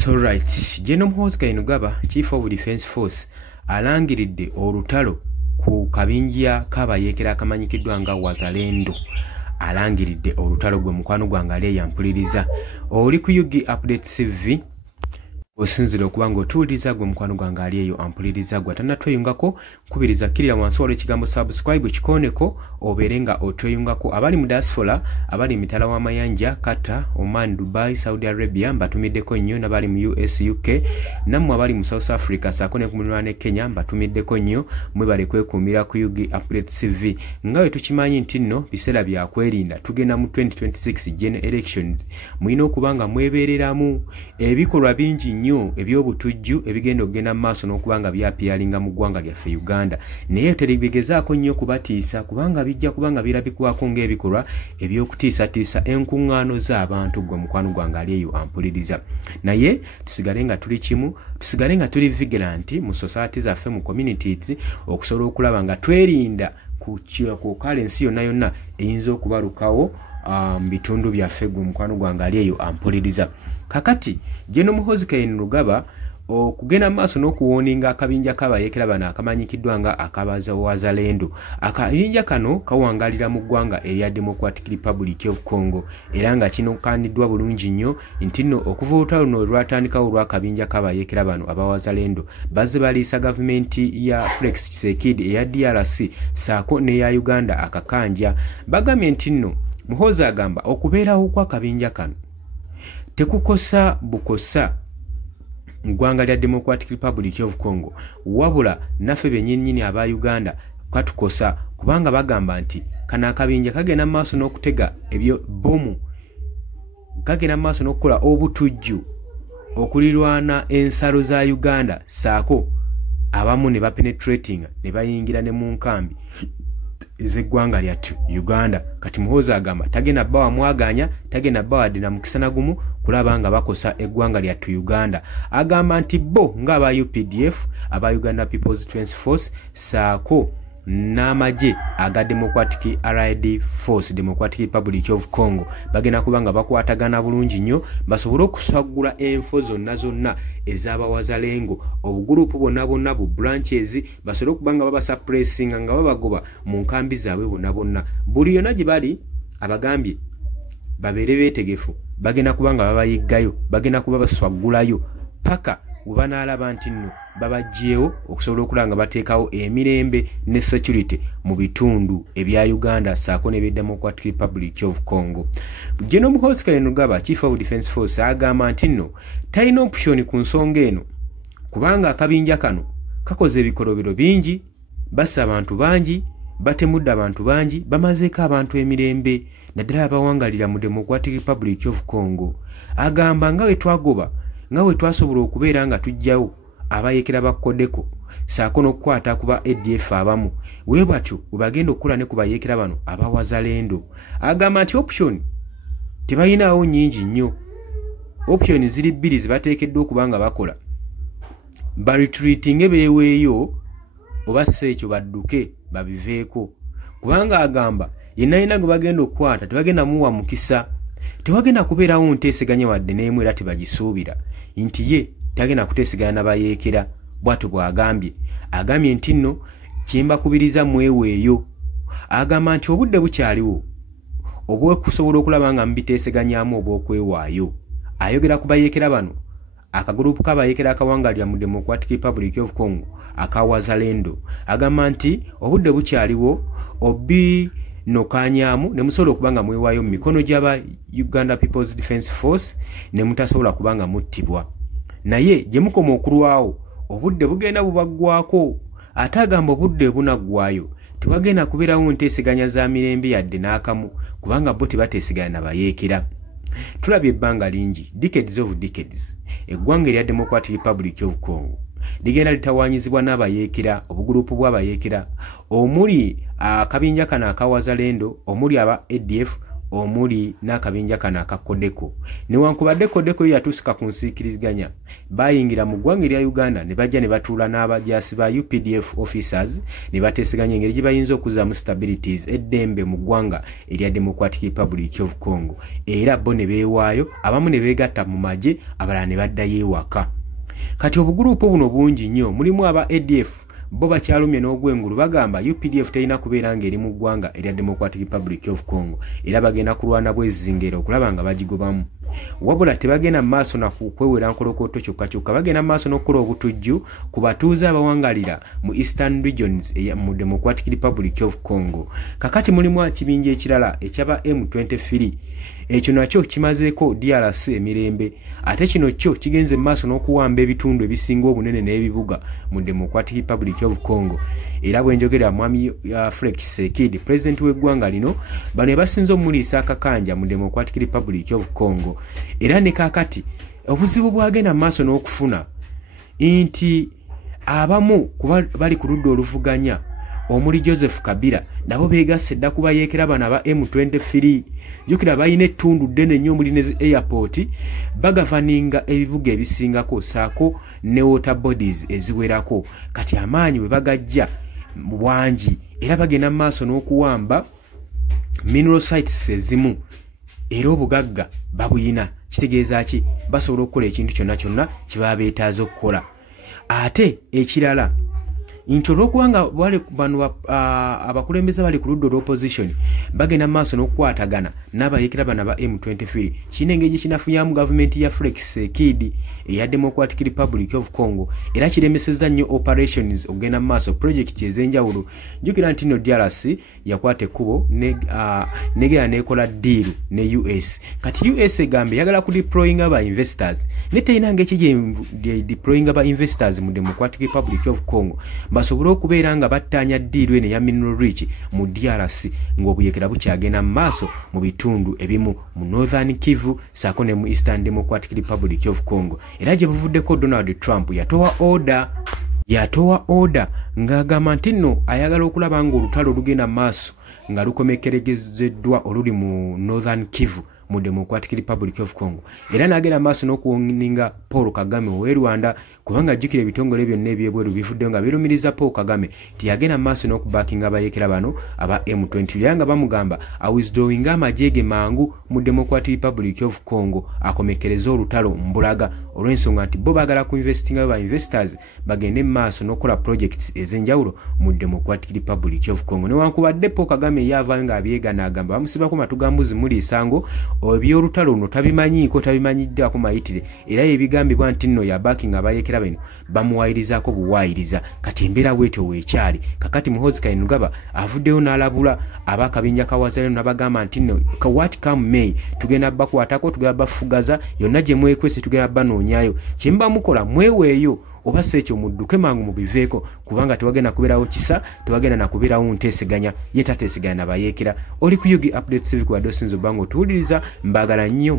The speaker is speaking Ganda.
So right, General Muhoozi Kainerugaba, Chief of Defence Force, alangiridde olutalo ku kabinja k'abayeekera akamanyikiddwa nga Wazalendo. Alangiridde olutalo gwe mukwano gwange ali yampuliriza. Oli ku UG Update TV osinzira okuba ng'otuwuliriza gwe mukwano gwange ali eyo ampuliriza gwe atannatweyungako nkubiriza kkirira wansi waliwo ekigambo subscribe kikooneko obeere nga otweyungako abali mu diaspora abali mitala w'amayanja Qatar, Oman, Dubai, Saudi Arabia mbatumiddeko nnyo n'abali mu US, UK nammwe abali mu South Africa saako ne ku muliraano ne Kenya mbatumiddeko nnyo mwebale kwekuumira ku UG Update TV nga bwe tukimanyi nti nno biseera bya kwerinda tugenda mu 2026 general elections mulina okuba nga mwebeereramu ebikolwa bingi nnyo ebyobutujju ebigenda okugenda mu maaso n'okubanga byapiyalinga mu ggwanga lyaffe Uganda naye tebigezaako nnyo kubatiisa kubanga bijja kubanga birabikwako ng'ebikolwa eby'okutiisatiisa enkuŋŋaano z'abantu gwe mukwano gwange ali eyo ampuliriza naye tusigale nga tuli kimu tusigale nga tuli vigilant mu society zaffe mu communities okusobola okulaba nga twerinda ku kalensi yonna yonna eyinza okubalukawo mu bitundu byaffe gwe mukwano gwange ali eyo ampuliriza kakati General Muhoozi Kainerugaba okugenda maaso n'okuwooninga akabinja k'abayeekera bano akamanyikiddwa nga akabaza Wazalendo. Akabinja kano kawangalira mu ggwanga erya Democratic Republic of Congo era nga kino kandiddwa bulungi nnyo nti nno okuva olutalo luno lwatandikawo olw'akabinja k'abayeekera bano aba Wazalendo bazze baliisa gavumenti ya Felix Tshisekedi eya DRC saako n'eya Uganda akakanja bagambye nti nno Muhoozi agamba okubeerawo kw'akabinja kano tekukosa bukosa ggwanga lya Democratic Republic of Congo wabula naffe bennyini aba Uganda katukosa kubanga bagamba nti kana akabinja kagenda maaso n'okutega ebyo bomu kagenda maaso n'okukola obutujju okulirwana ensalo za Uganda saako abamu ne bapenetrating ne bayingira ne mu nkambi ez'eggwanga lyattu Uganda kati Muhoozi agamba tagenda bbawa mwaganya tagenda bbawa dina mukisana gumu kulaba nga bakosa eggwanga lyattu Uganda agamba nti bo ng'aba UPDF aba Uganda People's Defence Force saako n'amagye aga Democratic Allied Force Democratic Republic of Congo bagenda kubanga bakwatagana bulungi nnyo basobole okusagula enfo zonna ez'aba Wazalengo obugurupu bonna bu branches basobole okubanga babasuppressinga nga babagoba mu nkambi zaabwe bonna buli yonna gye bali abagambye babeere beetegefu bagenda kubanga babayiggayo bagenda kuba baswagulayo paka ubanaalaba nti nno babajjeewo okusobola okulanga bateekawo emirembe ne security mu bitundu ebya Uganda saako n'ebya Democratic Republic of Congo. General Muhoozi Kainerugaba Chief of Defence Force agamba nti nno talina option ku nsonga eno kubanga akabinja kano kakoze ebikolobero bingi bassa abantu bangi batemudde abantu bangi bamazeeko abantu emirembe naddala abawangalira mu Democratic Republic of Congo agamba nga we twagoba nga we twasobola okubeera nga tujjawo abayeekera bakkodeko saako n'okukwata kuba ADF abamu we batyo webagenda okukola ne ku bayeekera bano aba Wazalendo agamba nti option tebalinawo nnyingi nnyo option ziri bbiri zibateekeddwa okuba nga bakola baretreatinge beeweeyo oba si ekyo badduke babiveeko kubanga agamba yenna gwe bagenda okukwata tebagenda muwa mukisa tewagenda kubeerawo nteeseganya wadde n'emu era tebagisuubira nti ye tagenda kuteeseganya n'abayeekera bw'atyo bw'agambye agambye nti nno kyembakubiriza mweweeyo agamba nti obudde bukyaliwo obw'okusobola okulaba nga mubiteeseganyamu obw'okwewaayo ayogera ku bayeekera bano akagurupu k'abayeekera akawangalira mu Democratic Republic of Congo aka Wazalendo agamba nti obudde bukyaliwo obi nokanyamu ne musobola okubanga mwewaayo mu mikono gy'aba Uganda People's Defence Force ne mutasobola kubanga muttibwa naye gye mukoma okulwawo obudde bugenda bubaggwako ate agamba obudde bunaggwayo tewagenda kubeerawo nteeseganya za mirembe yadde n'akamu kubanga bo tebateeseganya na bayeekera tulabye ebbanga lingi decades of decades eggwanga erya Democratic Republic of Congo ligenda litawaanyizibwa n'abayeekera obugurupu bw'abayeekera omuli akabinja kano aka Wazalendo omuli aba ADF omuli n'akabinja kano aka Codeco. Newankubadde Codeco yatusika ku nsiikiriziganya, bayingira mu ggwanga erya Uganda ne bajja ne batuula n'abajaasi ba UPDF officers ne bateeseganya engeri gye bayinza okuzaamu stabilities eddembe mu ggwanga erya Democratic Republic of Congo. Era bo ne beewaayo, abamu ne beegatta mu magye, abalala ne baddayo ewaka. Kati obuguruupu buno bungi nnyo, mulimu aba ADF bo bakyalumye n'ogwengulu bagamba UPDF terina kubeera ng'eri mu ggwanga erya Democratic Republic of Congo era bagenda kulwana bwezingero okulaba nga bagigobamu. Wabula tebagenda maaso na kwewera nkolokoto kyokka bagenda maaso n'okukola obutujju ku batuuze abawangalira mu Eastern Regions mu Democratic Republic of Congo. Kakati mulimu ekibinja ekirala ekyaba M23. Ekyo nakyo kimazeeko DRC emirembe, ate kino kyo kigenze maaso n'okuwamba ebitundu ebisinga obunene n'ebibuga mu Democratic Republic of Congo. Era bwenjogera mwami Felix Tshisekedi, president w'eggwanga lino, bano basinze omuliisa akakanja mu Democratic Republic of Congo. Era ne kakati obuzibu bwagenda maaso n'okufuna nti abamu kuba bali ku ludda oluvuganya omuli Joseph Kabila nabo beegasse dda kuba yeekera bana ba M23. Jukira bayina ettundu ddene nnyo omuli ne airport, bagavaninga ebibuga ebisingako saako ne water bodies eziwerako. Kati amaanyi bwe bagajja bwangi era bagenda maaso n'okuwamba mineral sites ezimu era obugagga babuyina. Kitegeeza ki? Basobola okukola ekintu kyonna kyonna kye baba beetaaze okukola. Ate ekirala nti olw'okubanga bano abakulembeze bali ku ludda olw'opposition bagenda maaso n'okukwatagana n'abayeekera bana ba M23, kino engeri kinafunyamu gavumenti ya Felix Tshisekedi eya Democratic Republic of Congo era kiremesezza nnyo operations ogenda maaso project ez'enjawulo. Jjukira nti no DRC yakwata ekkubo negera nekola deal ne US. Kati US egambe yagala ku deploying aba investors ne teyina ng'eki gye deploying aba investors mu Democratic Republic of Congo basobole okubeera nga battaanya deal eno ya mineral rich mu DRC ng'obuyeekera bukyagenda mu maaso mu bitundu ebimu mu Northern Kivu saako ne mu Eastern Democratic Republic of Congo. Era gye buvuddeko Donald Trump yatowa order ng'agamba nti nno ayagala okulaba ng'olutalo olugenda mu maaso nga lukomekeregezeddwa oluli mu Northern Kivu mu Democratic Republic of Congo. Era n'agenda maaso n'okuwoninga Paul Kagame ow'e Rwanda kubanga ajjukira ebitongole byonna ebyebweru bivuddeyo nga birumiriza Paul Kagame tiyagenda maaso n'okubaakinga abayeekera bano aba M23 era nga bamugamba awithdrawinga amagye ge mangu mu Democratic Republic of Congo akomekereza olutalo mbulaga olw'ensonga nti bo baagala ku investinga ba investors bagende maaso n'okola projects ez'enjawulo mu Democratic Republic of Congo. Newankubadde Paul Kagame yaavaayo ng'abyegaana agamba bamusibako matugambuzi muli isango eby'olutalo luno tabimanyiddeako mayitire era ebigambibwa nti nno yabaakinga abayeekera beno bamuwaayirizaako buwaayiriza. Kati embeera bwetyo weekyali. Kakati Muhoozi Kainerugaba avuddeyo n'alabula ab'akabinja ka Wazalendo n'abagamba nti nno what come May tugenda bakwatako, tugenda bafugaza, yonna gye mwekwese tugenda banoonyayo. Kye muba mukola mweweeyo oba si ekyo mudduke mangu mubiveeko kubanga tewagenda kubeerawo kisa, tewagenda nakubeerawo nteeseganya ye tateeseganya nabayeekera. Oli ku Yugi Updates TV ku Adosinzo Bango tuwuliriza, mbaagala nnyo.